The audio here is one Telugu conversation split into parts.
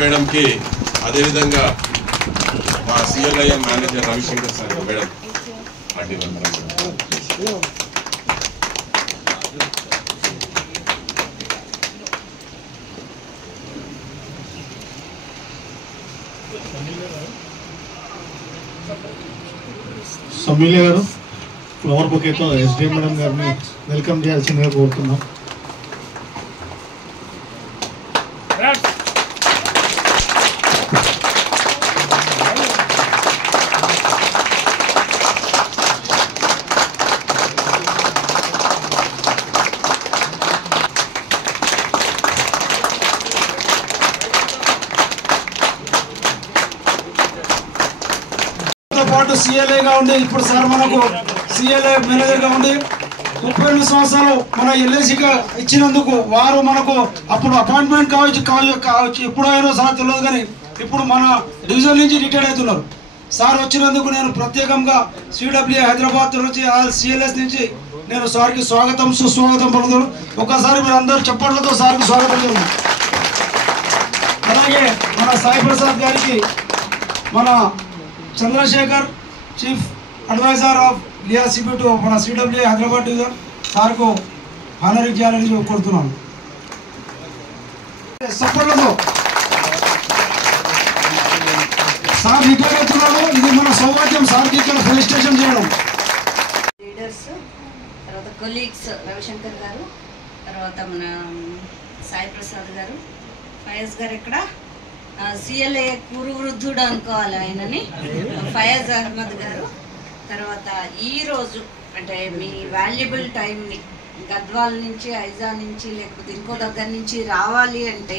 మేడం కి అదే విధంగా మా సిఎల్ఐఎం మేనేజర్ రవిశంకర్ సార్ మేడం సమ్మిల్య గారు ఫ్లవర్ బొకేతో ఎస్డి మేడం గారిని వెల్కమ్ చేయాల్సిందిగా కోరుతున్నాం. పాటు సిఎల్ఐగా ఉండి ఇప్పుడు సార్ మనకు సిఎల్ఐ మేనేజర్గా ఉండి 32 సంవత్సరాలు మన ఎల్ఐసిగా ఇచ్చినందుకు వారు మనకు అప్పుడు అపాయింట్మెంట్ కావచ్చు ఎప్పుడైనా సార్ తెలియదు, కానీ ఇప్పుడు మన డివిజన్ నుంచి రిటైర్డ్ అవుతున్నారు. సార్ వచ్చినందుకు నేను ప్రత్యేకంగా సిడబ్ల్యూ హైదరాబాద్ నుంచి సిఎల్ఎస్ నుంచి నేను సార్కి స్వాగతం సుస్వాగతం పలుకుతాను. ఒకసారి మీరు అందరూ చప్పట్లతో సార్కి స్వాగతం చేయండి. అలాగే మన సాయి ప్రసాద్ గారికి మన Chandrasekhar chief advisor of Liya సిబిటు మన సిడబ్ల్యూ హైదరాబాద్ డివిజన్ సార్కు హానరింగ్ చేయాలని కోరుతున్నాను. సపోర్ట్లతో సార్ రిటైర్ అవుతున్నాడు. ఇది మన సౌభాగ్యం సార్కి ఇక్కడ ఫెలిసిటేషన్ చేయడం. లీడర్స్ తర్వాత కొలీగ్స్ రవిశంకర్ గారు, తర్వాత మన సాయి ప్రసాద్ గారు, ఫయాజ్ గారు ఇక్కడ సిఎల్ఏ కురువృద్ధుడు అనుకోవాలి ఆయనని, ఫయాజ్ అహ్మద్ గారు. తర్వాత ఈరోజు అంటే మీ వాల్యుబుల్ టైంని గద్వాల్ నుంచి ఐజా నుంచి లేకపోతే ఇంకో దగ్గర నుంచి రావాలి అంటే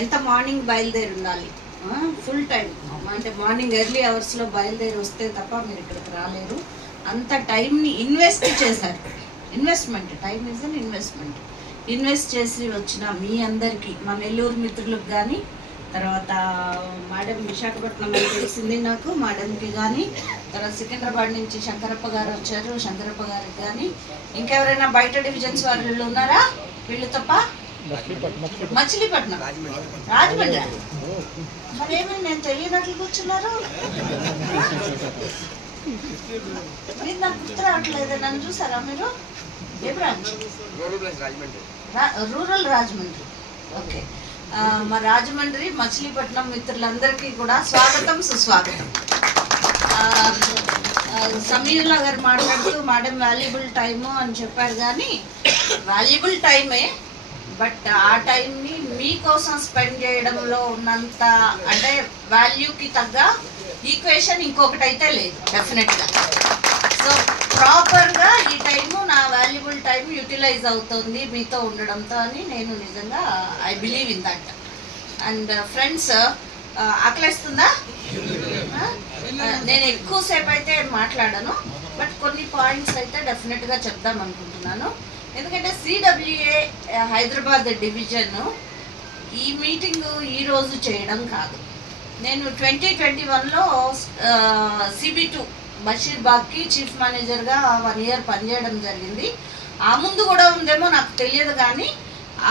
ఎంత మార్నింగ్ బయలుదేరి ఉండాలి, ఫుల్ టైం అంటే మార్నింగ్ ఎర్లీ అవర్స్లో బయలుదేరి వస్తే తప్ప మీరు ఇక్కడికి రాలేరు. అంత టైంని ఇన్వెస్ట్ చేశారు. Investment, time is an investment. Invest చేసి వచ్చిన మీ అందరికీ, మా నెల్లూరు మిత్రులకు కానీ, తర్వాత మేడం విశాఖపట్నం తెలిసింది నాకు మేడంకి కానీ, తర్వాత సికింద్రాబాద్ నుంచి శంకరప్ప గారు వచ్చారు, శంకరప్ప గారికి కానీ, ఇంకెవరైనా బయట డివిజన్స్ వాళ్ళు ఉన్నారా? వీళ్ళు తప్ప మచిలీపట్నం, రాజమండ్రి. మరేమి నేను తెలియనట్లు కూర్చున్నారు? మీరు నాకు గుర్తు రావట్లేదు. నన్ను చూసారా మీరు? ఏ బ్రాంచ్? రూరల్ రాజమండ్రి. ఓకే, మా రాజమండ్రి మచిలీపట్నం మిత్రులందరికీ కూడా స్వాగతం సుస్వాగతం. సమీర్లా గారు మాట్లాడుతూ మేడం వాల్యుబుల్ టైము అని చెప్పారు, కానీ వాల్యుబుల్ టైమే, బట్ ఆ టైంని మీకోసం స్పెండ్ చేయడంలో ఉన్నంత అంటే వాల్యూకి తగ్గ ఈక్వేషన్ ఇంకొకటి అయితే లేదు డెఫినెట్గా. సో ప్రాపర్గా ఈ టైము నా వాల్యుబుల్ టైం యూటిలైజ్ అవుతుంది మీతో ఉండడంతో అని నేను నిజంగా I believe in that. And friends, ఆకలిస్తుందా? నేను ఎక్కువసేపు అయితే మాట్లాడను, బట్ కొన్ని పాయింట్స్ అయితే డెఫినెట్గా చెప్దాం అనుకుంటున్నాను. ఎందుకంటే సిడబ్ల్యూఏ హైదరాబాద్ డివిజన్ ఈ మీటింగ్ ఈరోజు చేయడం కాదు. నేను 2021లో CB2 బషీర్బాగ్కి చీఫ్ మేనేజర్గా 1 ఇయర్ పనిచేయడం జరిగింది. ఆ ముందు కూడా ఉందేమో నాకు తెలియదు, కానీ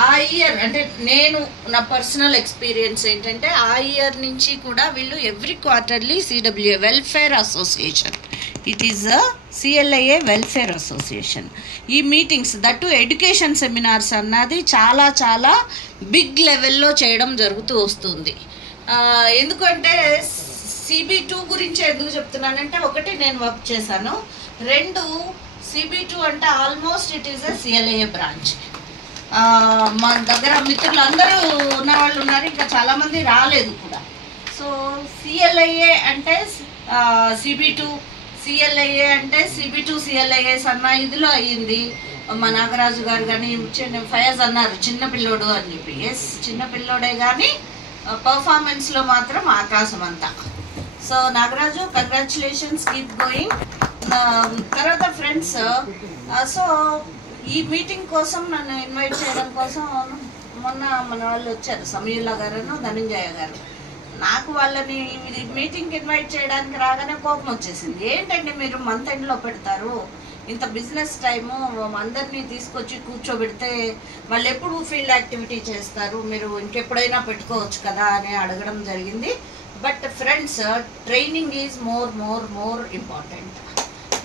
ఆ ఇయర్ అంటే నేను నా పర్సనల్ ఎక్స్పీరియన్స్ ఏంటంటే ఆ ఇయర్ నుంచి కూడా వీళ్ళు every quarterly CWA welfare association, it is a CLIA welfare association, ఈ మీటింగ్స్ దట్టు ఎడ్యుకేషన్ సెమినార్స్ అన్నది చాలా చాలా బిగ్ లెవెల్లో చేయడం జరుగుతూ వస్తుంది. ఎందుకంటే CB2 గురించి ఎందుకు చెప్తున్నానంటే, ఒకటి నేను వర్క్ చేశాను, 2 CB2 అంటే almost it is a CLIA branch. మా దగ్గర మిత్రులు అందరూ ఉన్నవాళ్ళు ఉన్నారు, ఇంకా చాలామంది రాలేదు కూడా. సో సిఎల్ఐఏ అంటే CB2, సిఎల్ఐఏ అంటే CB2 సిఎల్ఐఏ సన్నాయిదిలో అయ్యింది. మా నాగరాజు గారు కానీ ఫయాజ్ అన్నారు చిన్న పిల్లోడు అని చెప్పి. ఎస్, చిన్న పిల్లోడే, కానీ పర్ఫార్మెన్స్లో మాత్రం ఆకాశం అంతా. So Nagaraju, congratulations, keep going. తర్వాత ఫ్రెండ్స్, సో ఈ మీటింగ్ కోసం నన్ను ఇన్వైట్ చేయడం కోసం మొన్న మన వాళ్ళు వచ్చారు, సమీర్లా గారు, ధనంజయ గారు. నాకు వాళ్ళని మీటింగ్కి ఇన్వైట్ చేయడానికి రాగానే కోపం వచ్చేసింది. ఏంటంటే మీరు మంత్ ఎండ్లో పెడతారు, ఇంత బిజినెస్ టైము అందరినీ తీసుకొచ్చి కూర్చోబెడితే వాళ్ళు ఎప్పుడు ఫీల్డ్ యాక్టివిటీ చేస్తారు, మీరు ఇంకెప్పుడైనా పెట్టుకోవచ్చు కదా అని అడగడం జరిగింది. But friends, training is more important.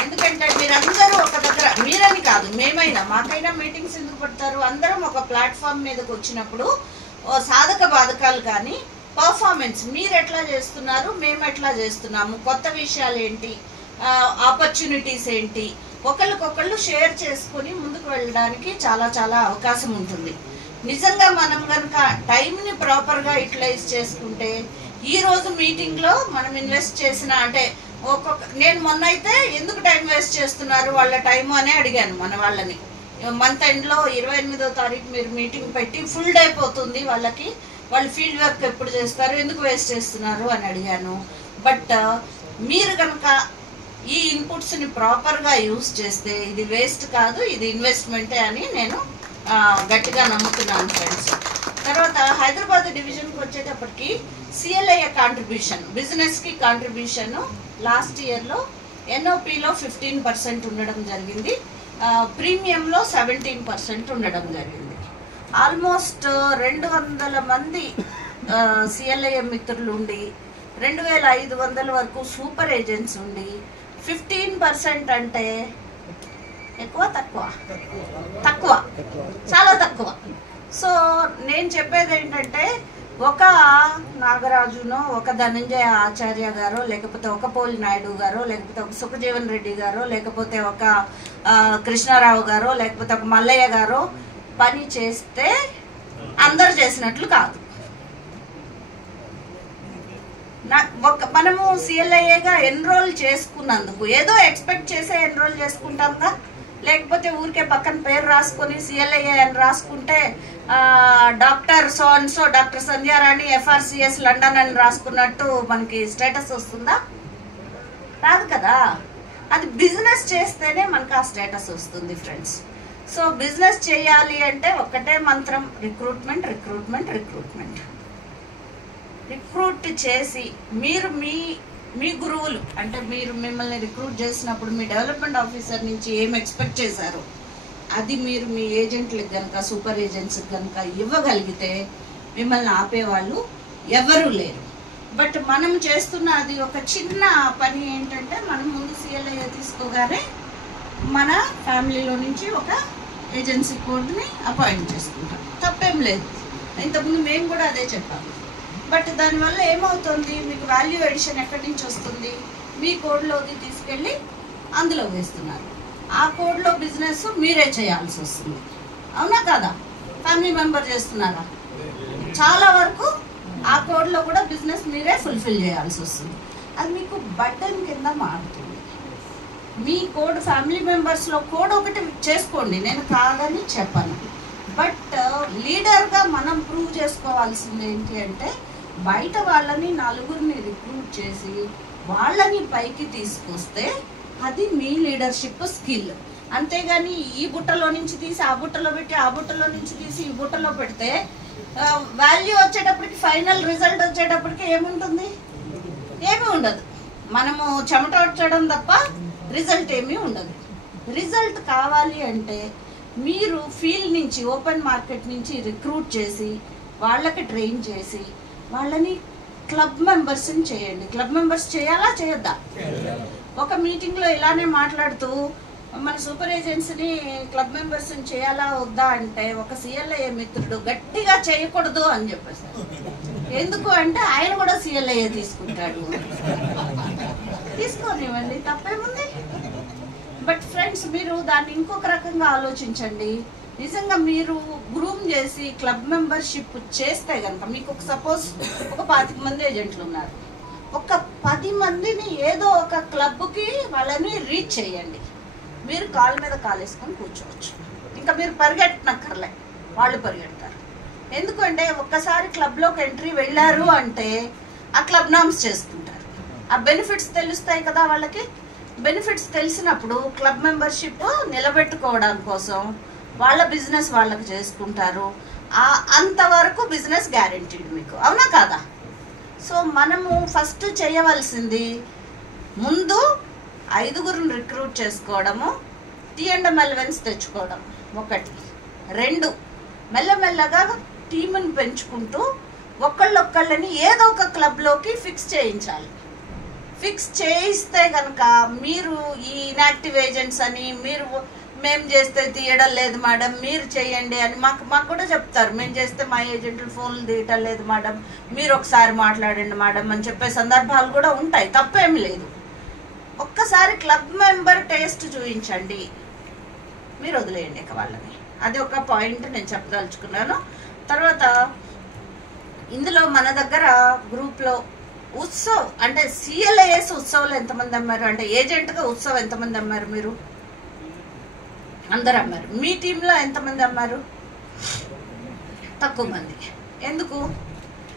ఎందుకంటే మీరందరూ ఒక దగ్గర, మీరని కాదు మేమైనా మాకైనా మీటింగ్స్ ఎందుకు పెడతారు, అందరం ఒక ప్లాట్ఫామ్ మీదకి వచ్చినప్పుడు సాధక బాధకాలు కానీ పర్ఫార్మెన్స్ మీరు ఎట్లా చేస్తున్నారు, మేము ఎట్లా చేస్తున్నాము, కొత్త విషయాలు ఏంటి, ఆపర్చునిటీస్ ఏంటి, ఒకళ్ళకొకళ్ళు షేర్ చేసుకుని ముందుకు వెళ్ళడానికి చాలా చాలా అవకాశం ఉంటుంది. నిజంగా మనం కనుక టైంని ప్రాపర్గా యూటిలైజ్ చేసుకుంటే ఈరోజు మీటింగ్లో మనం ఇన్వెస్ట్ చేసిన అంటే నేను మొన్న అయితే ఎందుకు టైం వేస్ట్ చేస్తున్నారు వాళ్ళ టైము అని అడిగాను మన వాళ్ళని. మంత్ ఎండ్లో 28వ తారీఖు మీరు మీటింగ్ పెట్టి ఫుల్ డే పోతుంది వాళ్ళకి, వాళ్ళు ఫీల్డ్ వర్క్ ఎప్పుడు చేస్తారు, ఎందుకు వేస్ట్ చేస్తున్నారు అని అడిగాను. బట్ మీరు కనుక ఈ ఇన్పుట్స్ని ప్రాపర్గా యూజ్ చేస్తే ఇది వేస్ట్ కాదు, ఇది ఇన్వెస్ట్మెంటే అని నేను గట్టిగా నమ్ముతున్నాను ఫ్రెండ్స్. తర్వాత హైదరాబాద్ డివిజన్కి వచ్చేటప్పటికి సిఎల్ఐఏ కాంట్రిబ్యూషన్, బిజినెస్కి కాంట్రిబ్యూషన్ లాస్ట్ ఇయర్లో ఎన్ఓపిలో 15% ఉండడం జరిగింది, ప్రీమియంలో 17% ఉండడం జరిగింది. ఆల్మోస్ట్ 200 మంది సిఎల్ఐఏ మిత్రులు ఉండి 2500 వరకు సూపర్ ఏజెంట్స్ ఉండి 15% అంటే ఎక్కువ తక్కువ, చాలా తక్కువ. సో నేను చెప్పేది ఏంటంటే ఒక నాగరాజునో, ఒక ధనంజయ ఆచార్య గారో, లేకపోతే ఒక పోలి నాయుడు గారో, లేకపోతే ఒక సుఖజీవన్ రెడ్డి గారో, లేకపోతే ఒక కృష్ణారావు గారో, లేకపోతే ఒక మల్లయ్య గారో పని చేస్తే అందరు చేసినట్లు కాదు. మనము సిఎల్ఐఏగా ఎన్రోల్ చేసుకున్నందుకు ఏదో ఎక్స్పెక్ట్ చేసే ఎన్రోల్ చేసుకుంటాంగా, లేకపోతే ఊరికే పక్కన పేరు రాసుకొని సిఎల్ఐఏ అని రాసుకుంటే doctor so and so doctor Sandhyarani FRCS London అని రాసుకున్నట్టు మనకి స్టేటస్ వస్తుందా? రాదు కదా. అది బిజినెస్ చేస్తేనే మనకు ఆ స్టేటస్ వస్తుంది ఫ్రెండ్స్. సో బిజినెస్ చేయాలి అంటే ఒక్కటే మంత్రం, రిక్రూట్మెంట్. రిక్రూట్ చేసి మీరు మీ గురువులు అంటే మీరు మిమ్మల్ని రిక్రూట్ చేసినప్పుడు మీ డెవలప్మెంట్ ఆఫీసర్ నుంచి ఏం ఎక్స్పెక్ట్ చేశారో అది మీరు మీ ఏజెంట్లకు కనుక, సూపర్ ఏజెంట్స్కి కనుక ఇవ్వగలిగితే మిమ్మల్ని ఆపేవాళ్ళు ఎవరూ లేరు. బట్ మనం చేస్తున్న అది ఒక చిన్న పని ఏంటంటే మనం ముందు సిఎల్ఐఏ తీసుకోగానే మన ఫ్యామిలీలో నుంచి ఒక ఏజెన్సీ కోడ్ని అపాయింట్ చేసుకుంటాం, తప్పేం లేదు. ఇంతకుముందు మేము కూడా అదే చెప్పాము. బట్ దానివల్ల ఏమవుతుంది, మీకు వాల్యూ ఎడిషన్ ఎక్కడి నుంచి వస్తుంది, మీ కోడ్లోకి తీసుకెళ్ళి అందులో వేస్తున్నారు. ఆ కోడ్లో బిజినెస్ మీరే చేయాల్సి వస్తుంది, అవునా కాదా? ఫ్యామిలీ మెంబర్ చేస్తున్నారా? చాలా వరకు ఆ కోడ్లో కూడా బిజినెస్ మీరే ఫుల్ఫిల్ చేయాల్సి వస్తుంది. అది మీకు బర్డెన్ కింద మారుతుంది. మీ కోడ్ ఫ్యామిలీ మెంబర్స్లో కోడ్ ఒకటి చేసుకోండి, నేను కాదని చెప్పను. బట్ లీడర్గా మనం ప్రూవ్ చేసుకోవాల్సింది ఏంటి అంటే బయట వాళ్ళని నలుగురిని రిక్రూట్ చేసి వాళ్ళని పైకి తీసుకొస్తే అది మీ లీడర్షిప్ స్కిల్. అంతేగాని ఈ బుట్టలో నుంచి తీసి ఆ బుట్టలో పెట్టి, ఆ బుట్టలో నుంచి తీసి ఈ బుట్టలో పెడితే వాల్యూ వచ్చేటప్పటికి, ఫైనల్ రిజల్ట్ వచ్చేటప్పటికి ఏముంటుంది? ఏమీ ఉండదు. మనము చెమట వచ్చడం తప్ప రిజల్ట్ ఏమీ ఉండదు. రిజల్ట్ కావాలి అంటే మీరు ఫీల్డ్ నుంచి, ఓపెన్ మార్కెట్ నుంచి రిక్రూట్ చేసి వాళ్ళకి ట్రైన్ చేసి వాళ్ళని క్లబ్ మెంబర్స్ని చేయండి. క్లబ్ మెంబర్స్ చేయాలా చేయొద్దా? ఒక మీటింగ్లో ఇలానే మాట్లాడుతూ మన సూపర్ ఏజెన్సీని క్లబ్ మెంబర్స్ని చేయాలా వద్దా అంటే ఒక సిఎల్ఐఏ మిత్రుడు గట్టిగా చేయకూడదు అని చెప్పేసారు. ఎందుకు అంటే ఆయన కూడా సిఎల్ఐఏ తీసుకుంటాడు. తీసుకోనివ్వండి, తప్పేముంది. బట్ ఫ్రెండ్స్, మీరు దాన్ని ఇంకొక రకంగా ఆలోచించండి. నిజంగా మీరు గ్రూమ్ చేసి క్లబ్ మెంబర్షిప్ చేస్తే కనుక మీకు ఒక సపోజ్ ఒక 25 మంది ఏజెంట్లు ఉన్నారు, ఒక 10 మందిని ఏదో ఒక క్లబ్కి వాళ్ళని రీచ్ చేయండి. మీరు కాళ్ళ మీద కాలేసుకొని కూర్చోవచ్చు. ఇంకా మీరు పరిగెట్టనక్కర్లే, వాళ్ళు పరిగెడతారు. ఎందుకంటే ఒక్కసారి క్లబ్లోకి ఎంట్రీ వెళ్ళారు అంటే ఆ క్లబ్ నామ్స్ చేసుకుంటారు. ఆ బెనిఫిట్స్ తెలుస్తాయి కదా వాళ్ళకి. బెనిఫిట్స్ తెలిసినప్పుడు క్లబ్ మెంబర్షిప్ నిలబెట్టుకోవడం కోసం వాళ్ళ బిజినెస్ వాళ్ళకి చేసుకుంటారు. అంతవరకు బిజినెస్ గ్యారెంటీడ్ మీకు, అవునా కాదా? సో మనము ఫస్ట్ చేయవలసింది ముందు 5గురిని రిక్రూట్ చేసుకోవడము, T&M అలవెన్స్ తెచ్చుకోవడం ఒకటి. 2, మెల్లమెల్లగా టీముని పెంచుకుంటూ ఒకళ్ళొక్కళ్ళని ఏదో ఒక క్లబ్లోకి ఫిక్స్ చేయించాలి. ఫిక్స్ చేయిస్తే కనుక మీరు ఈ ఇన్యాక్టివ్ ఏజెంట్స్ అని, మీరు మేము చేస్తే తీయడం లేదు మేడం, మీరు చేయండి అని మాకు కూడా చెప్తారు. మేము చేస్తే మా ఏజెంట్లు ఫోన్లు తీయటం లేదు మేడం, మీరు ఒకసారి మాట్లాడండి మేడం అని చెప్పే సందర్భాలు కూడా ఉంటాయి. తప్పేం లేదు. ఒక్కసారి క్లబ్ మెంబర్ టేస్ట్ చూపించండి, మీరు వదిలేయండి ఇక వాళ్ళని. అది ఒక పాయింట్ నేను చెప్పదలుచుకున్నాను. తర్వాత ఇందులో మన దగ్గర గ్రూప్లో ఉత్సవ్ అంటే CLIS ఉత్సవాలు ఎంతమంది అమ్మారు, అంటే ఏజెంట్గా ఉత్సవ్ ఎంతమంది అమ్మారు? మీరు అందరు అమ్మారు. మీ టీంలో ఎంతమంది అమ్మారు? తక్కువ మంది. ఎందుకు?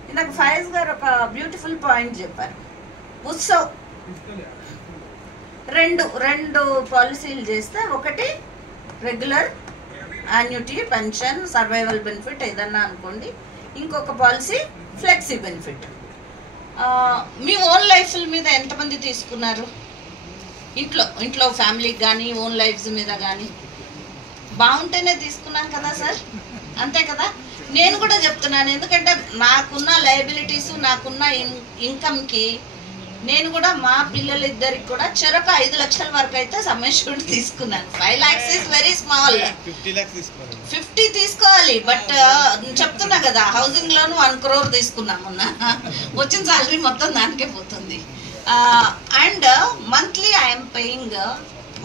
ఇందాక ఫయాజ్ గారు ఒక బ్యూటిఫుల్ పాయింట్ చెప్పారు. ఉత్సవ్ రెండు పాలసీలు చేస్తే, ఒకటి regular annuity, pension, survival benefit ఏదన్నా అనుకోండి, ఇంకొక పాలసీ ఫ్లెక్సీ బెనిఫిట్. మీ ఓన్ లైఫ్ల మీద ఎంతమంది తీసుకున్నారు? ఇంట్లో ఫ్యామిలీకి కానీ ఓన్ లైఫ్స్ మీద కానీ బాగుంటేనే తీసుకున్నాను కదా సార్, అంతే కదా. నేను కూడా చెప్తున్నాను, ఎందుకంటే నాకున్న లయబిలిటీస్, నాకున్న ఇన్కమ్కి నేను కూడా మా పిల్లలిద్దరికి కూడా చెరొక 5 లక్షల వరకు అయితే సమ్మేషన్ తీసుకున్నాను. 5 lakhs ఇస్ వెరీ స్మాల్. 50 తీసుకోవాలి. బట్ చెప్తున్నా కదా, హౌసింగ్ లోన్ 1 crore తీసుకున్నాం మొన్న. వచ్చిన సాలరీ మొత్తం దానికే పోతుంది. And monthly I'm paying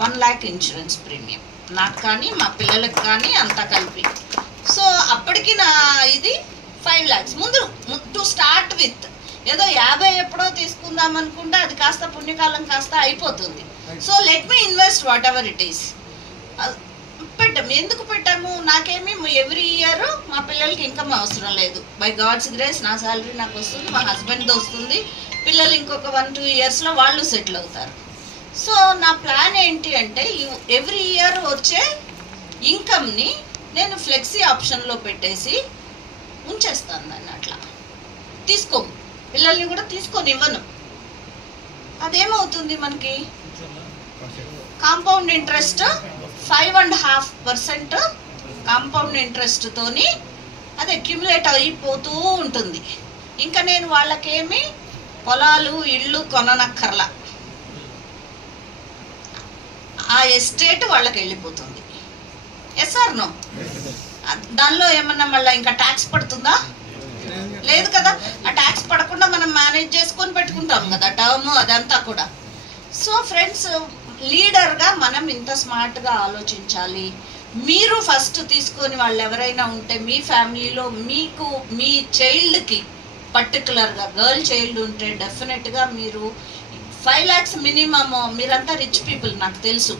1 lakh insurance premium, నాకు కానీ మా పిల్లలకు కానీ అంతా కలిపి. సో అప్పటికి నా ఇది 5 lakhs. ముందు టు స్టార్ట్ విత్ ఏదో 50 ఎప్పుడో తీసుకుందాం అనుకుంటే అది కాస్త పుణ్యకాలం కాస్త అయిపోతుంది. So let me invest what ever it is. పెట్టాము. ఎందుకు పెట్టాము? నాకేమి ఎవ్రీ ఇయర్ మా పిల్లలకి ఇన్కమ్ అవసరం లేదు. బై గాడ్స్ గ్రేస్ నా శాలరీ నాకు వస్తుంది, మా హస్బెండ్తో వస్తుంది, పిల్లలు ఇంకొక 1-2 yearsలో వాళ్ళు సెటిల్ అవుతారు. సో నా ప్లాన్ ఏంటి అంటే ఎవ్రీ ఇయర్ వచ్చే ఇన్కమ్ని నేను ఫ్లెక్సీ ఆప్షన్లో పెట్టేసి ఉంచేస్తాను దాన్ని. అట్లా తీసుకోము, పిల్లల్ని కూడా తీసుకొని ఇవ్వను. అదేమవుతుంది మనకి? కాంపౌండ్ ఇంట్రెస్ట్ 5.5% కాంపౌండ్ ఇంట్రెస్ట్తోని అది అక్యుములేట్ అయిపోతూ ఉంటుంది. ఇంకా నేను వాళ్ళకేమి పొలాలు ఇళ్ళు కొననక్కర్లా, ఆ ఎస్టేట్ వాళ్ళకి వెళ్ళిపోతుంది. Yes or no? దానిలో ఏమన్నా మళ్ళీ ఇంకా ట్యాక్స్ పడుతుందా? లేదు కదా. ఆ ట్యాక్స్ పడకుండా మనం మేనేజ్ చేసుకొని పెట్టుకుంటాం కదా టర్మ్ అదంతా కూడా. సో ఫ్రెండ్స్, లీడర్గా మనం ఇంత స్మార్ట్గా ఆలోచించాలి. మీరు ఫస్ట్ తీసుకొని వాళ్ళు ఎవరైనా ఉంటే మీ ఫ్యామిలీలో మీకు మీ చైల్డ్కి పర్టికులర్గా గర్ల్ చైల్డ్ ఉంటే డెఫినెట్గా మీరు 5 lakhs మినిమమ్. మీరంతా రిచ్ పీపుల్, నాకు తెలుసు,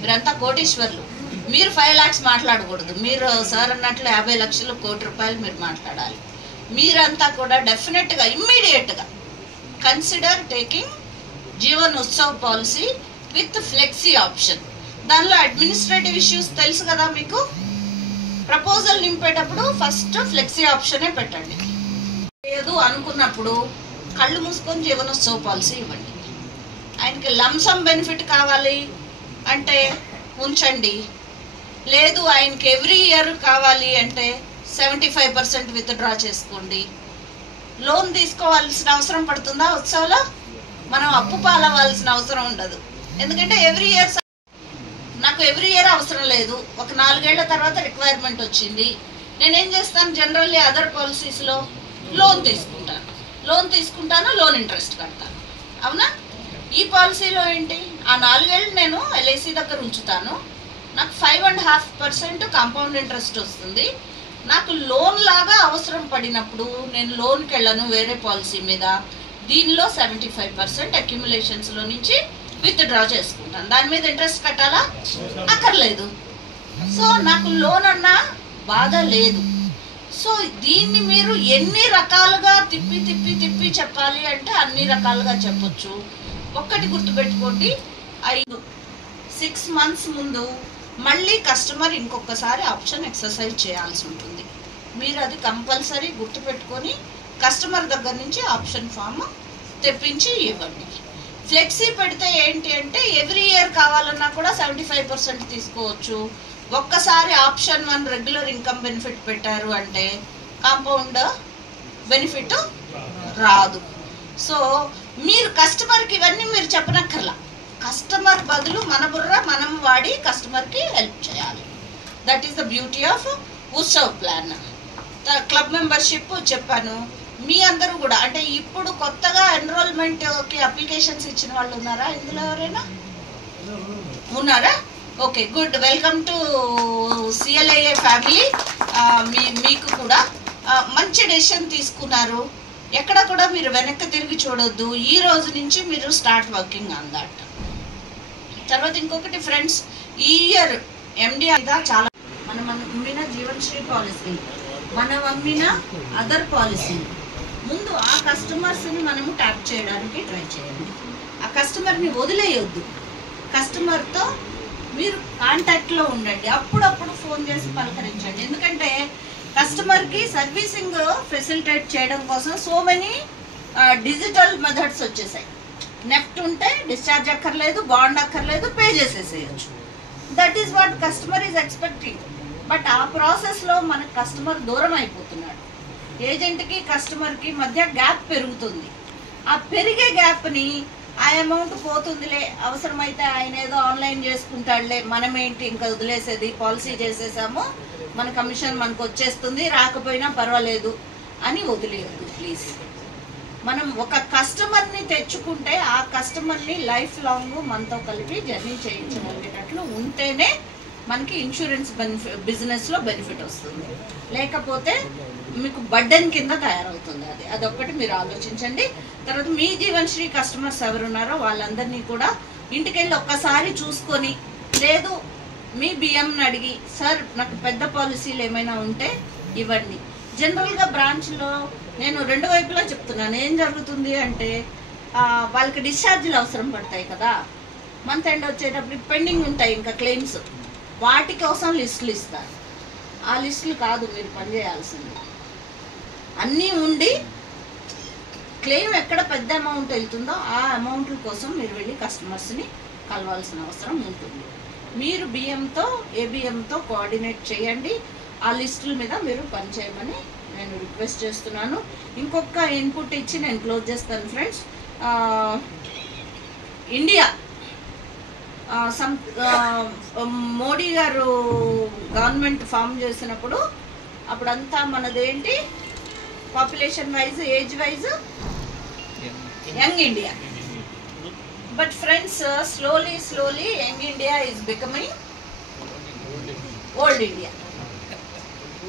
మీరంతా కోటీశ్వర్లు. మీరు 5 lakhs మాట్లాడకూడదు. మీరు సార్ అన్నట్లు 50 లక్షలు, 1 కోటి రూపాయలు మీరు మాట్లాడాలి. మీరంతా కూడా డెఫినెట్గా ఇమ్మీడియట్గా consider taking Jeevan Utsav policy with flexi option. దానిలో అడ్మినిస్ట్రేటివ్ ఇష్యూస్ తెలుసు కదా మీకు. ప్రపోజల్ నింపేటప్పుడు ఫస్ట్ ఫ్లెక్సీ ఆప్షనే పెట్టండి. లేదు అనుకున్నప్పుడు కళ్ళు మూసుకొని జీవన్ ఉత్సవ్ పాలసీ ఇవ్వండి. ఆయనకి లంసమ్ బెనిఫిట్ కావాలి అంటే ఉంచండి. లేదు ఆయనకి ఎవ్రీ ఇయర్ కావాలి అంటే 75% విత్డ్రా చేసుకోండి. లోన్ తీసుకోవాల్సిన అవసరం పడుతుందా ఉత్సవంలో? మనం అప్పు పాలవ్వాల్సిన అవసరం ఉండదు. ఎందుకంటే ఎవ్రీ ఇయర్ అవసరం లేదు. ఒక 4 ఏళ్ల తర్వాత రిక్వైర్మెంట్ వచ్చింది. నేనేం చేస్తాను, జనరల్లీ అదర్ పాలసీస్లో లోన్ తీసుకుంటాను, లోన్ ఇంట్రెస్ట్ కడతాను. అవునా? ఈ పాలసీలో ఏంటి, ఆ 4 ఏళ్ళు నేను LIC దగ్గర ఉంచుతాను, నాకు 5.5% కాంపౌండ్ ఇంట్రెస్ట్ వస్తుంది. నాకు లోన్ లాగా అవసరం పడినప్పుడు నేను లోన్కి వెళ్ళను వేరే పాలసీ మీద. దీనిలో 75% అక్యుములేషన్స్లో నుంచి విత్డ్రా చేసుకుంటాను. దాని మీద ఇంట్రెస్ట్ కట్టాలా? అక్కర్లేదు. సో నాకు లోన్ అన్నా బాధ లేదు. సో దీన్ని మీరు ఎన్ని రకాలుగా తిప్పి చెప్పాలి అంటే అన్ని రకాలుగా చెప్పొచ్చు. ఒక్కటి గుర్తుపెట్టుకోండి, 6 months ముందు మళ్ళీ కస్టమర్ ఇంకొకసారి ఆప్షన్ ఎక్సర్సైజ్ చేయాల్సి ఉంటుంది. మీరు అది కంపల్సరీ గుర్తుపెట్టుకొని కస్టమర్ దగ్గర నుంచి ఆప్షన్ ఫామ్ తెప్పించి ఇవ్వండి. ఫ్లెక్సీ పెడితే ఏంటి అంటే ఎవ్రీ ఇయర్ కావాలన్నా కూడా 75% తీసుకోవచ్చు. ఒక్కసారి ఆప్షన్ 1 రెగ్యులర్ ఇన్కమ్ బెనిఫిట్ పెట్టారు అంటే కాంపౌండ్ బెనిఫిట్ రాదు. సో మీరు కస్టమర్కి ఇవన్నీ మీరు చెప్పనక్కర్లా, కస్టమర్ బదులు మన బుర్ర మనం వాడి కస్టమర్కి హెల్ప్ చేయాలి. That is the beauty of Utsav plan. Club membership చెప్పాను. మీ అందరూ కూడా అంటే ఇప్పుడు కొత్తగా ఎన్రోల్మెంట్కి అప్లికేషన్స్ ఇచ్చిన వాళ్ళు ఉన్నారా? ఇందులో ఎవరైనా ఉన్నారా? Okay, good. Welcome to CLIA family. మీకు కూడా మంచి డెసిషన్ తీసుకున్నారు. ఎక్కడ కూడా మీరు వెనక్కి తిరిగి చూడొద్దు. ఈ రోజు నుంచి మీరు స్టార్ట్ వర్కింగ్ ఆన్ దట్. తర్వాత ఇంకొకటి ఫ్రెండ్స్, ఈ ఇయర్ MD చాలా మనం అమ్మిన జీవన్శ్రీ పాలసీ, మనం అమ్మిన అదర్ పాలసీ, ముందు ఆ కస్టమర్స్ని మనము ట్యాప్ చేయడానికి ట్రై చేయండి. ఆ కస్టమర్ని వదిలేయొద్దు. కస్టమర్తో మీరు కాంటాక్ట్లో ఉండండి. అప్పుడప్పుడు ఫోన్ చేసి పలకరించండి. ఎందుకంటే కస్టమర్కి సర్వీసింగ్ ఫెసిలిటేట్ చేయడం కోసం సో మెనీ డిజిటల్ మెథడ్స్ వచ్చేసాయి. నెఫ్ట్ ఉంటే డిశ్చార్జ్ అక్కర్లేదు, బాండ్ అక్కర్లేదు, పే చేసేసేయచ్చు. That is what customer is expecting. But ఆ ప్రాసెస్లో మన కస్టమర్ దూరం అయిపోతున్నాడు. ఏజెంట్కి కస్టమర్కి మధ్య గ్యాప్ పెరుగుతుంది. ఆ పెరిగే గ్యాప్ని ఆ అమౌంట్ పోతుందిలే, అవసరమైతే ఆయన ఏదో ఆన్లైన్ చేసుకుంటాడులే, మనమేంటి ఇంకా వదిలేసేది, పాలసీ చేసేసాము, మన కమిషన్ మనకు వచ్చేస్తుంది, రాకపోయినా పర్వాలేదు అని వదిలేయద్దు ప్లీజ్. మనం ఒక కస్టమర్ని తెచ్చుకుంటే ఆ కస్టమర్ని లైఫ్ లాంగ్ మనతో కలిపి జర్నీ చేయించగలిగేటట్లు ఉంటేనే మనకి ఇన్సూరెన్స్ బిజినెస్లో బెనిఫిట్ వస్తుంది. లేకపోతే మీకు బర్డెన్ కింద తయారవుతుంది. అదొక్కటి మీరు ఆలోచించండి. తర్వాత మీ జీవన్శ్రీ కస్టమర్స్ ఎవరున్నారో వాళ్ళందరినీ కూడా ఇంటికెళ్ళి ఒక్కసారి చూసుకొని, లేదు మీ బియ్యంని అడిగి, సార్ నాకు పెద్ద పాలసీలు ఏమైనా ఉంటే ఇవ్వండి. జనరల్గా బ్రాంచ్లో నేను రెండు వైపులా చెప్తున్నాను. ఏం జరుగుతుంది అంటే వాళ్ళకి డిశ్చార్జీలు అవసరం పడతాయి కదా, మంత్ ఎండ్ వచ్చేటప్పుడు పెండింగ్ ఉంటాయి ఇంకా క్లెయిమ్స్, వాటి కోసం లిస్టులు ఇస్తారు. ఆ లిస్టులు కాదు మీరు పనిచేయాల్సింది. అన్నీ ఉండి క్లెయిమ్ ఎక్కడ పెద్ద అమౌంట్ వెళ్తుందో ఆ అమౌంట్ల కోసం మీరు వెళ్ళి కస్టమర్స్ని కలవాల్సిన అవసరం ఉంటుంది. మీరు బియ్యంతో ABMతో కోఆర్డినేట్ చేయండి. ఆ లిస్టుల మీద మీరు పనిచేయమని నేను రిక్వెస్ట్ చేస్తున్నాను. ఇంకొక ఇన్పుట్ ఇచ్చి నేను క్లోజ్ చేస్తాను ఫ్రెండ్స్. ఇండియా మోడీ గారు గవర్నమెంట్ ఫామ్ చేసినప్పుడు అప్పుడంతా మనదేంటి population wise, age wise young India. But friends slowly young India is becoming old India.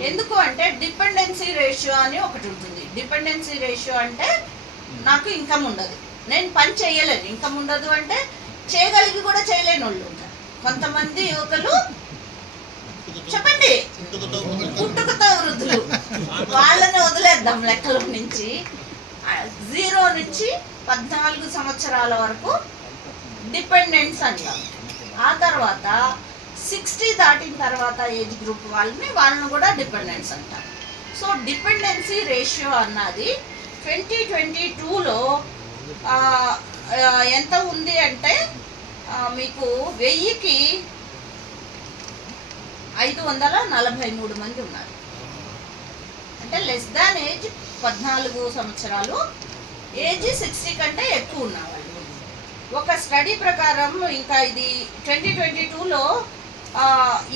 ఎందుకు అంటే డిపెండెన్సీ రేషియో అని ఒకటి ఉంటుంది. డిపెండెన్సీ రేషియో అంటే నాకు ఇన్కమ్ ఉండదు, నేను పని చేయలేను. ఇన్కమ్ ఉండదు అంటే చేయగలిగి కూడా చేయలేని వాళ్ళు ఉంటారు. కొంతమంది యువకులు చెప్పండి పుట్టుకతో వృద్ధులు, వాళ్ళని వదిలేద్దాం లెక్కల నుంచి. 0 నుంచి 14 సంవత్సరాల వరకు డిపెండెంట్స్ అంటాం. ఆ తర్వాత 60 దాటిన తర్వాత ఏజ్ గ్రూప్ వాళ్ళని కూడా డిపెండెంట్స్ అంటారు. సో డిపెండెన్సీ రేషియో అన్నది 2022లో ఎంత ఉంది అంటే మీకు 1000కి 543 మంది ఉన్నారు. అంటే లెస్ దాన్ ఏజ్ 14 సంవత్సరాలు, ఏజ్ 60 కంటే ఎక్కువ ఉన్నవాళ్ళు. ఒక స్టడీ ప్రకారం ఇంకా ఇది 2022లో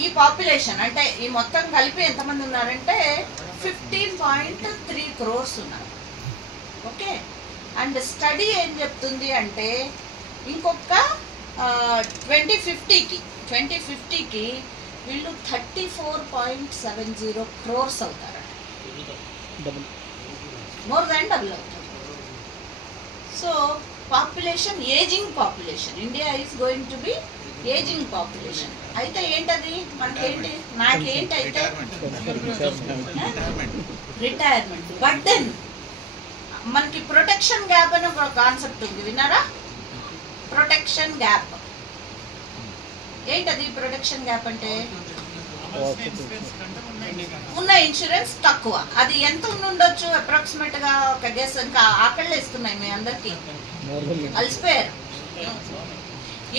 ఈ పాపులేషన్ అంటే ఈ మొత్తం కలిపి ఎంతమంది ఉన్నారంటే 15.3 crores ఉన్నారు. ఓకే, అండ్ స్టడీ ఏం చెప్తుంది అంటే ఇంకొక 2050కి వీళ్ళు 34.70 crores అవుతారు. మోర్ దాన్ డబుల్ అవుతారు. So population, ageing population, India is going to be ageing population. అయితే ఏంటది మనకేంటి, నాకేంటైతే రిటైర్మెంట్ బర్డెన్. మనకి ప్రొటెక్షన్ గ్యాప్ అని ఒక కాన్సెప్ట్ ఉంది, విన్నారా? ప్రొటెక్షన్ గ్యాప్ ఏంటది? ప్రొటెక్షన్ గ్యాప్ అంటే ఉన్న ఇన్సూరెన్స్ తక్కువ. అది ఎంత ఉండొచ్చు అప్రాక్సిమేట్ గా ఒక గెస్. ఇంకా ఆకళ్ళు వేస్తున్నాయి మీ అందరికి, అలసిపోయారు.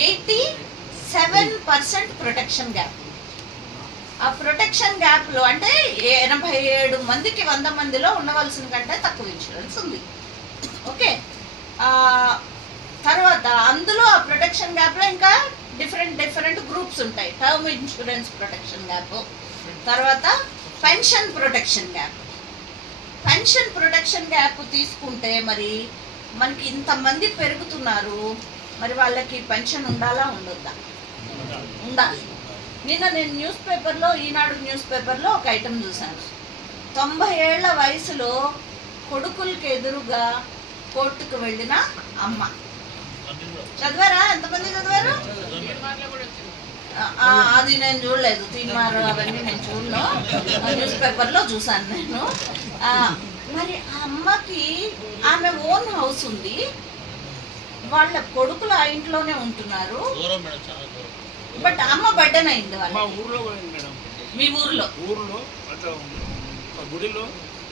87% ప్రొటెక్షన్ గ్యాప్. ఆ ప్రొటెక్షన్ గ్యాప్లో అంటే 87 మందికి 100 మందిలో ఉండవలసిన కంటే తక్కువ ఇన్సూరెన్స్ ఉంది. ఓకే, తర్వాత అందులో ఆ ప్రొటెక్షన్ గ్యాప్లో ఇంకా డిఫరెంట్ గ్రూప్స్ ఉంటాయి. టర్మ్ ఇన్సూరెన్స్ ప్రొటెక్షన్ గ్యాప్, తర్వాత pension protection gap. Pension protection gap తీసుకుంటే మరి మనకి ఇంతమంది పెరుగుతున్నారు, మరి వాళ్ళకి పెన్షన్ ఉండాలా ఉండొద్దా? ఉండాలి. నిన్న నేను న్యూస్ పేపర్లో, ఈనాడు న్యూస్ పేపర్లో ఒక ఐటెం చూశాను. 90 ఏళ్ల వయసులో కొడుకులకి ఎదురుగా కోర్టుకు వెళ్ళిన అమ్మ. చదివారా? ఎంతమంది చదివారు? అది నేను చూడలేదు, తీన్మార్ అవన్నీ నేను చూడను, న్యూస్ పేపర్లో చూసాను నేను. మరి ఆ అమ్మకి ఆమె ఓన్ హౌస్ ఉంది, వాళ్ళ కొడుకులు ఆ ఇంట్లోనే ఉంటున్నారు, బట్ అమ్మ బడ్డన్ అయింది వాళ్ళ. మీ ఊర్లో గుడిలో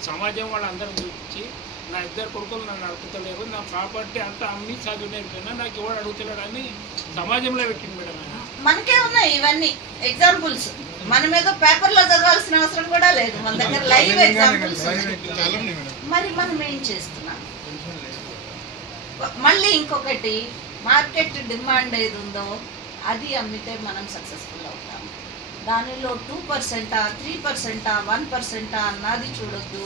సమాజం వాళ్ళందరూ చూపించి నా 2 కొడుకులు నన్ను అడుగుతలేరు, నా ప్రాపర్టీ అంతా అమ్మి చదువు నేర్పినా నాకు ఎవరు అడుగుతలేడు అని సమాజంలో పెట్టింది మేడం. మనకే ఉన్నాయి ఇవన్నీ ఎగ్జాంపుల్స్. మనం ఏదో పేపర్లో చదవాల్సిన అవసరం కూడా లేదు, మన దగ్గర లైవ్ ఎగ్జాంపుల్స్. మరి మనం ఏం చేస్తున్నాం? మళ్ళీ ఇంకొకటి, మార్కెట్ డిమాండ్ ఏది ఉందో అది అమ్మితే మనం సక్సెస్ఫుల్ అవుతాం. దానిలో 2%, 3%, 1% అన్నది చూడొద్దు.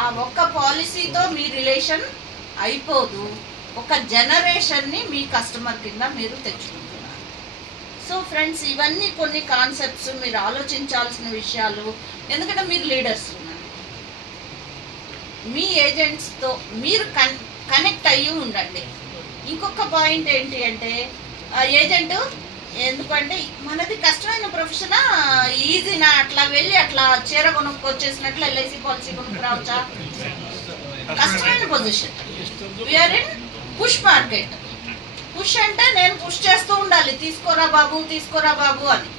ఆ ఒక్క పాలసీతో మీ రిలేషన్ అయిపోదు, ఒక జనరేషన్ని మీ కస్టమర్ కింద మీరు తెచ్చుకుంటున్నారు. సో ఫ్రెండ్స్, ఇవన్నీ కొన్ని కాన్సెప్ట్స్ మీరు ఆలోచించాల్సిన విషయాలు. ఎందుకంటే మీరు లీడర్స్ ఉన్నారు, మీ ఏజెంట్స్తో మీరు కనెక్ట్ అయ్యి ఉండండి. ఇంకొక పాయింట్ ఏంటి అంటే, ఏజెంట్ ఎందుకంటే మనది కష్టమైన ప్రొఫెషనా, ఈజీనా? అట్లా వెళ్ళి అట్లా చీర కొనుక్కొచ్చేసినట్లు ఎల్ఐసి పాలసీ కొనుక్కురావచ్చా? కష్టమైన position. We are in push market. Push అంటే నేను పుష్ చేస్తూ ఉండాలి, తీసుకోరా బాబు తీసుకోరా బాబు అని.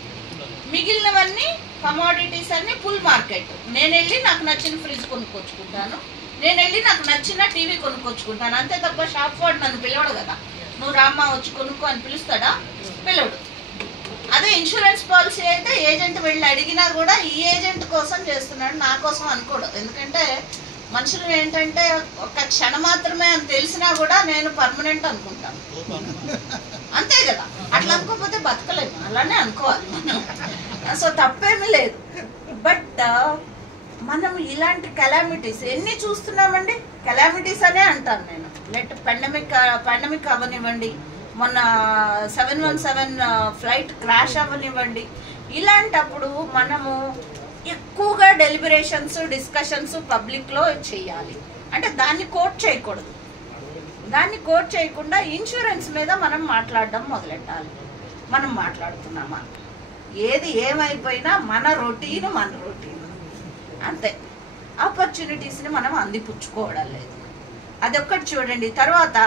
మిగిలినవన్నీ కమోడిటీస్ అన్ని పుల్ మార్కెట్. నేను వెళ్ళి నాకు నచ్చిన ఫ్రిడ్జ్ కొనుక్కొచ్చుకుంటాను, నేను వెళ్ళి నాకు నచ్చిన టీవీ కొనుక్కొచ్చుకుంటాను, అంతే తప్ప షాప్ వాడు నన్ను పిలవడు కదా. నువ్వు రామ్మా వచ్చి కొనుక్కో అని పిలుస్తాడా? పిలవడు. అదే ఇన్సూరెన్స్ పాలసీ అయితే ఏజెంట్ వెళ్ళి అడిగినా కూడా ఈ ఏజెంట్ కోసం చేస్తున్నాడు, నా కోసం అనుకోడు. ఎందుకంటే మనుషులు ఏంటంటే ఒక క్షణం మాత్రమే అని తెలిసినా కూడా నేను పర్మనెంట్ అనుకుంటాను, అంతే కదా. అట్లా అనుకోకపోతే బతకలేము, అలానే అనుకోవాలి మనం. సో తప్పేమీ లేదు. బట్ మనం ఇలాంటి కెలామిటీస్ ఎన్ని చూస్తున్నామండి. కెలామిటీస్ అనే అంటాను నేను. లెట్ పాండమిక్ అవ్వనివ్వండి, మొన్న 717 ఫ్లైట్ క్రాష్ అవ్వనివ్వండి. ఇలాంటప్పుడు మనము ఎక్కువగా డెలిబరేషన్స్, డిస్కషన్స్ పబ్లిక్లో చేయాలి. అంటే దాన్ని కోట్ చేయకూడదు. దాన్ని కోట్ చేయకుండా ఇన్సూరెన్స్ మీద మనం మాట్లాడడం మొదలెట్టాలి. మనం మాట్లాడుతున్నామా? ఏది ఏమైపోయినా మన రొటీన్ అంతే. ఆపర్చునిటీస్ని మనం అందిపుచ్చుకోవడం లేదు. అదొక్కటి చూడండి. తర్వాత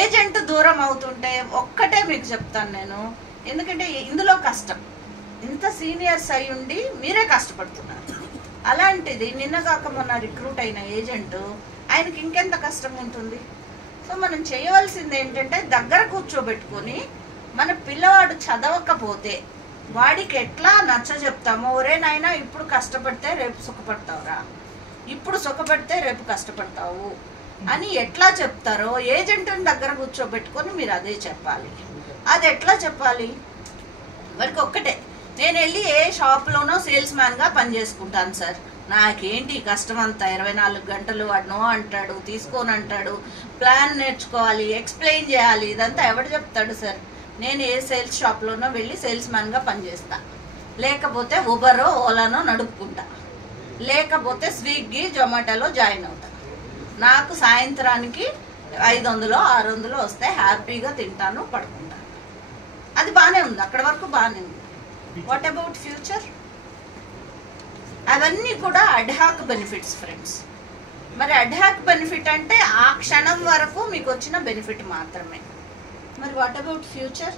ఏజెంట్ దూరం అవుతుంటే ఒక్కటే మీకు చెప్తాను నేను, ఎందుకంటే ఇందులో కష్టం. ఇంత సీనియర్స్ అయి ఉండి మీరే కష్టపడుతున్నారు. అలాంటిది నిన్న కాక మొన్న రిక్రూట్ అయిన ఏజెంట్, ఆయనకి ఇంకెంత కష్టం ఉంటుంది. సో మనం చేయవలసింది ఏంటంటే దగ్గర కూర్చోబెట్టుకొని మన పిల్లవాడు చదవకపోతే వాడికి ఎట్లా నచ్చ చెప్తామో, ఒరే నాయనా ఇప్పుడు కష్టపడితే రేపు సుఖపడతావురా, ఇప్పుడు సుఖపడితే రేపు కష్టపడతావు అని ఎట్లా చెప్తారో ఏజెంట్ని దగ్గర కూర్చోబెట్టుకొని మీరు అదే చెప్పాలి. అది ఎట్లా చెప్పాలి? వాడికి ఒక్కటే, నేను వెళ్ళి ఏ షాప్లోనో సేల్స్ మ్యాన్గా పనిచేసుకుంటాను సార్, నాకేంటి కష్టం అంతా, 24 గంటలు వాడు నో అంటాడు, తీసుకోని అంటాడు, ప్లాన్ నేర్చుకోవాలి, ఎక్స్ప్లెయిన్ చేయాలి, ఇదంతా ఎవడు చెప్తాడు సార్? నేను ఏ సేల్స్ షాప్లోనో వెళ్ళి సేల్స్ మ్యాన్గా పనిచేస్తా, లేకపోతే ఉబరో ఓలానో నడుపుకుంటా, లేకపోతే స్విగ్గీ జొమాటోలో జాయిన్ అవుతా. నాకు సాయంత్రానికి 500 600 వస్తే హ్యాపీగా తింటాను, పడుకుంటాను. అది బాగానే ఉంది, అక్కడ వరకు బాగానే ఉంది. What about future? అవన్నీ కూడా అడ్హాక్ బెనిఫిట్స్ ఫ్రెండ్స్. మరి అడ్హాక్ బెనిఫిట్ అంటే ఆ క్షణం వరకు మీకు వచ్చిన బెనిఫిట్ మాత్రమే. మరి what about future?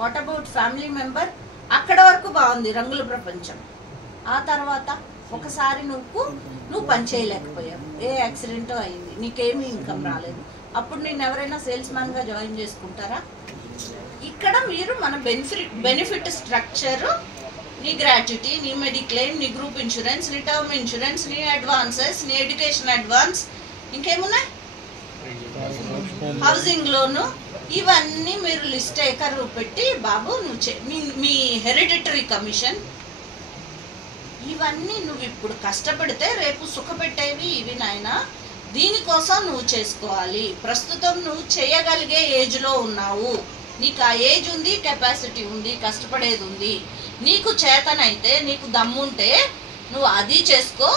What about family member? అక్కడ వరకు బాగుంది రంగుల ప్రపంచం. ఆ తర్వాత ఒకసారి నువ్వు పని చేయలేకపోయావు, ఏ యాక్సిడెంటో అయింది, నీకేమీ ఇన్కమ్ రాలేదు, అప్పుడు నేను ఎవరైనా సేల్స్ మ్యాన్గా జాయిన్ చేసుకుంటారా? ఇక్కడ మీరు మన బెనిఫిట్ స్ట్రక్చర్, నీ గ్రాట్యుటీ, నీ మెడిక్లెయిమ్, నీ గ్రూప్ ఇన్సూరెన్స్, నీ టర్మ్ ఇన్సూరెన్స్, నీ అడ్వాన్సెస్, నీ ఎడ్యుకేషన్ అడ్వాన్స్, ఇంకేమున్నాయి, హౌసింగ్ లోను, ఇవన్నీ మీరు లిస్ట్ ఏకరు పెట్టి బాబు మీ హెరిడిటరీ కమిషన్, ఇవన్నీ నువ్వు ఇప్పుడు కష్టపడితే రేపు సుఖపెట్టేవి ఇవి నాయనా. దీనికోసం నువ్వు చేసుకోవాలి. ప్రస్తుతం నువ్వు చేయగలిగే ఏజ్లో ఉన్నావు, నీకు ఆ ఏజ్ ఉంది, కెపాసిటీ ఉంది, కష్టపడేది ఉంది. నీకు చేతనైతే, నీకు దమ్ముంటే నువ్వు అది చేసుకో,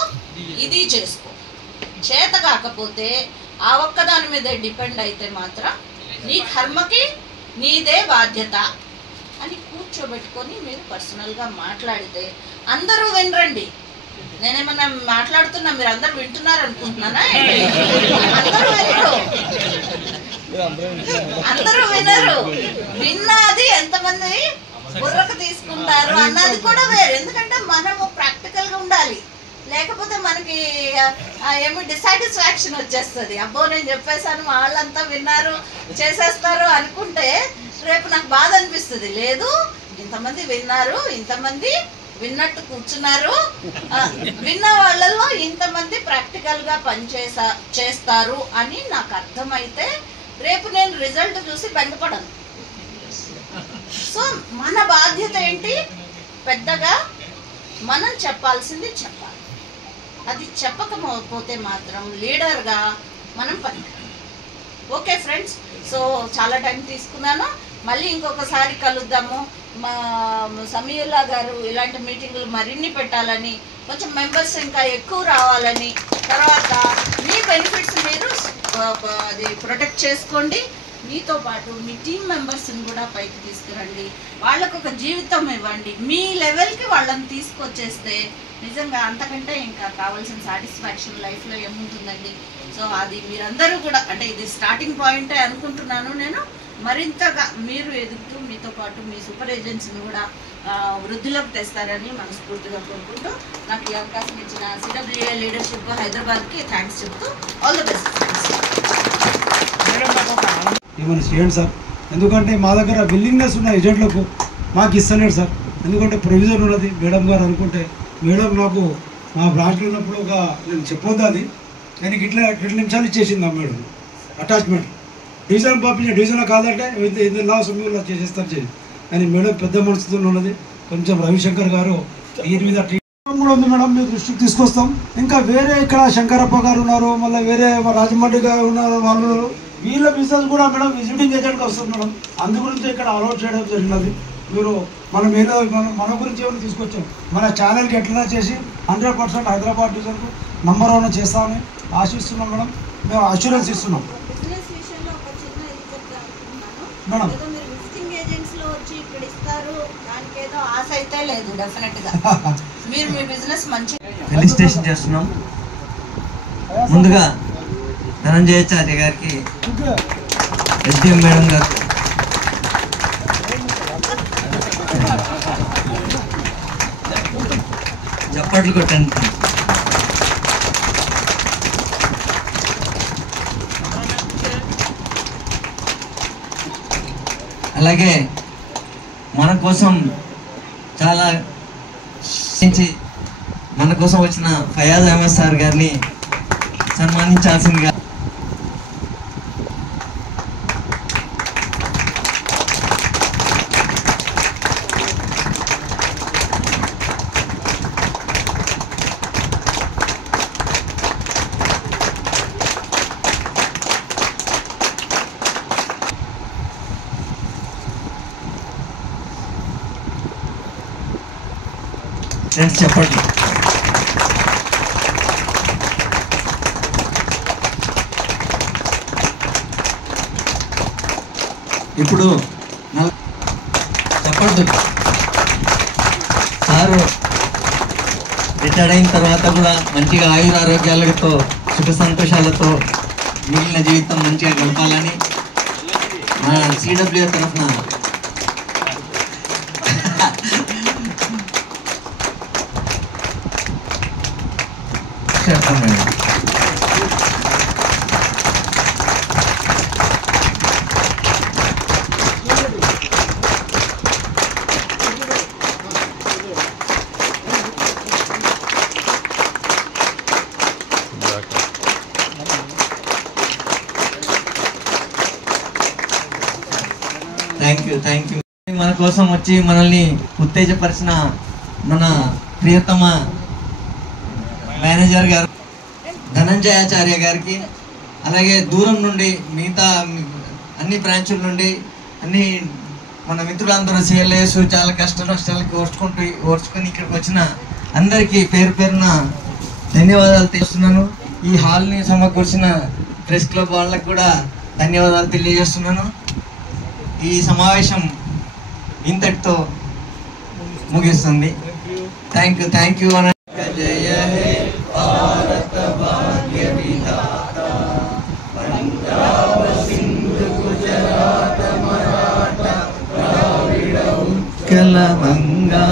ఇది చేసుకో. చేత కాకపోతే ఆ ఒక్కదాని మీద డిపెండ్ అయితే మాత్రం నీ కర్మకి నీదే బాధ్యత అని కూర్చోబెట్టుకొని మీరు పర్సనల్గా మాట్లాడితే అందరూ వినరండి. నేనేమన్నా మాట్లాడుతున్నా, మీరు అందరూ వింటున్నారు అనుకుంటున్నానా? అందరూ వినరు. విన్నది ఎంతమంది బుర్రకు తీసుకుంటారు అన్నది కూడా వేరు. ఎందుకంటే మనము ప్రాక్టికల్ గా ఉండాలి, లేకపోతే మనకి ఏమో డిసాటిస్ఫాక్షన్ వచ్చేస్తుంది. అబ్బో నేను చెప్పేసాను, వాళ్ళంతా విన్నారు, చేసేస్తారు అనుకుంటే రేపు నాకు బాధ అనిపిస్తుంది. లేదు, ఇంతమంది విన్నారు, ఇంతమంది విన్నట్టు కూర్చున్నారు, విన్న వాళ్ళలో ఇంతమంది ప్రాక్టికల్ గా చేస్తారు అని నాకు అర్థమైతే రేపు నేను రిజల్ట్ చూసి బెంగపడను. సో మన బాధ్యత ఏంటి? పెద్దగా మనం చెప్పాల్సింది చెప్పాలి. అది చెప్పకపోతే మాత్రం లీడర్గా మనం పనికిరాం. ఓకే ఫ్రెండ్స్, సో చాలా టైం తీసుకున్నాను. మళ్ళీ ఇంకొకసారి కలుద్దాము. మా సమీయుల్లా గారు ఇలాంటి మీటింగులు మరిన్ని పెట్టాలని, కొంచెం మెంబర్స్ ఇంకా ఎక్కువ రావాలని, తర్వాత మీ బెనిఫిట్స్ మీరు అది ప్రొటెక్ట్ చేసుకోండి. మీతో పాటు మీ టీమ్ మెంబర్స్ని కూడా పైకి తీసుకురండి, వాళ్ళకు ఒక జీవితం ఇవ్వండి. మీ లెవెల్కి వాళ్ళని తీసుకొచ్చేస్తే నిజంగా అంతకంటే ఇంకా కావాల్సిన సాటిస్ఫాక్షన్ లైఫ్లో ఏముంటుందండి. సో అది మీరందరూ కూడా, అంటే ఇది స్టార్టింగ్ పాయింటే అనుకుంటున్నాను నేను. మరింతగా మీరు ఎదుగుతూ మీతో పాటు మీ సూపర్ ఏజెన్సీని కూడా వృద్ధిలోకి తెస్తారని మనస్ఫూర్తిగా కోరుకుంటూ నాకు ఈ అవకాశం ఇచ్చిన సిడబ్ల్యూఏ లీడర్షిప్ హైదరాబాద్కి థ్యాంక్స్ చెప్తూ ఆల్ ద బెస్ట్. ఏమైనా చేయండి సార్, ఎందుకంటే మా దగ్గర విల్లింగ్నెస్ ఉన్న ఏజెంట్లకు మాకు ఇస్తలేడు సార్. ఎందుకంటే ప్రొవిజన్ ఉన్నది. మేడం గారు అనుకుంటే, మేడం నాకు మా బ్రాంచ్లో ఉన్నప్పుడు ఒక నేను చెప్పొద్దు అది, కానీ ఇట్లా 2 నిమిషాలు ఇచ్చేసింది ఆ మేడం అటాచ్మెంట్. డివిజన్ పంపించిన డివిజన్లో కాదంటే ఇది లా సమయంలో చేసేస్తారు చేసి, కానీ మేడం పెద్ద మనసుతో ఉన్నది. కొంచెం రవిశంకర్ గారు దీని మీద కూడా ఉంది మేడం, మీ దృష్టికి తీసుకొస్తాం. ఇంకా వేరే ఇక్కడ శంకరప్ప గారు ఉన్నారు, మళ్ళీ వేరే రాజమండ్రి గారు ఉన్నారు, వాళ్ళు వీళ్ళ బిజినెస్ కూడా మేడం విజిటింగ్ ఏజెంట్గా వస్తుంది మేడం. అందు గురించి ఇక్కడ అలౌట్ చేయడం జరిగినది. మీరు మనం ఏదో మన గురించి ఏమైనా తీసుకొచ్చాం, మన ఛానల్కి ఎట్లా చేసి 100% హైదరాబాద్ డివిజన్కు నంబర్ 1 చేస్తామని ఆశిస్తున్నాం మేడం. మేము అష్యూరెన్స్ ఇస్తున్నాం బిజినెస్ విషయంలో ఒక చిన్న ఇది చెప్తాను మేడం. ఏదో మీరు విజిటింగ్ ఏజెంట్స్ లో వచ్చి ఇక్కడ ఇస్తారు, దానికి ఏదో ఆశ అయితే లేదు. డెఫినెట్ గా మీరు మీ బిజినెస్ మంచి రిజిస్ట్రేషన్ చేస్తున్నాం. ముందుగా ధనంజయాచార్య గారికి, ఎస్డిఎం మేడం గారు, చప్పట్లు కొట్టండి. అలాగే మన కోసం చాలా మన కోసం వచ్చిన ఫయాజ్ అహ్మద్ సార్ గారిని సన్మానించాల్సిందిగా. ఫ్రెండ్స్ చెప్పండి. ఇప్పుడు చెప్పండి. సారు రిటైర్డ్ అయిన తర్వాత కూడా మంచిగా ఆయురారోగ్యాలతో సుఖ సంతోషాలతో మిగిలిన జీవితం మంచిగా గడపాలని మా సిడబ్ల్యూ తరఫున చేస్తాం మేడం. Thank you. మన కోసం వచ్చి మనల్ని ఉత్తేజపరిచిన మన ప్రియతమ మేనేజర్ గారు ధనంజయాచార్య గారికి, అలాగే దూరం నుండి మిగతా అన్ని బ్రాంచుల నుండి అన్ని మన మిత్రులందరూ సిఎల్ఏస్ చాలా కష్ట నష్టాలకి ఓర్చుకొని ఇక్కడికి వచ్చిన అందరికీ పేరు పేరున ధన్యవాదాలు తెలుస్తున్నాను. ఈ హాల్ని సమకూర్చిన ప్రెస్ క్లబ్ వాళ్ళకు కూడా ధన్యవాదాలు తెలియజేస్తున్నాను. ఈ సమావేశం ఇంతటితో ముగిస్తుంది. Thank you. జయ హే భారత భాగ్య విధాత, పంజాబ సింధు గుజరాత మరాఠ ద్రావిడ ఉత్కల వంగా,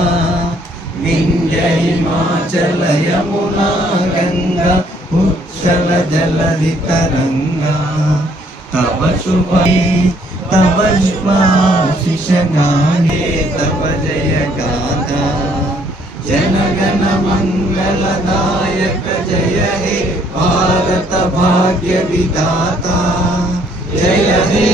వింధ్య హిమాచల యమునా గంగా ఉచ్చల జలధి తరంగా, తవ శుభ तव शुभाशिष गाहे तव जय गाथा, जनगण मंगलदायक जय हे भारत भाग्य विधाता, जय हे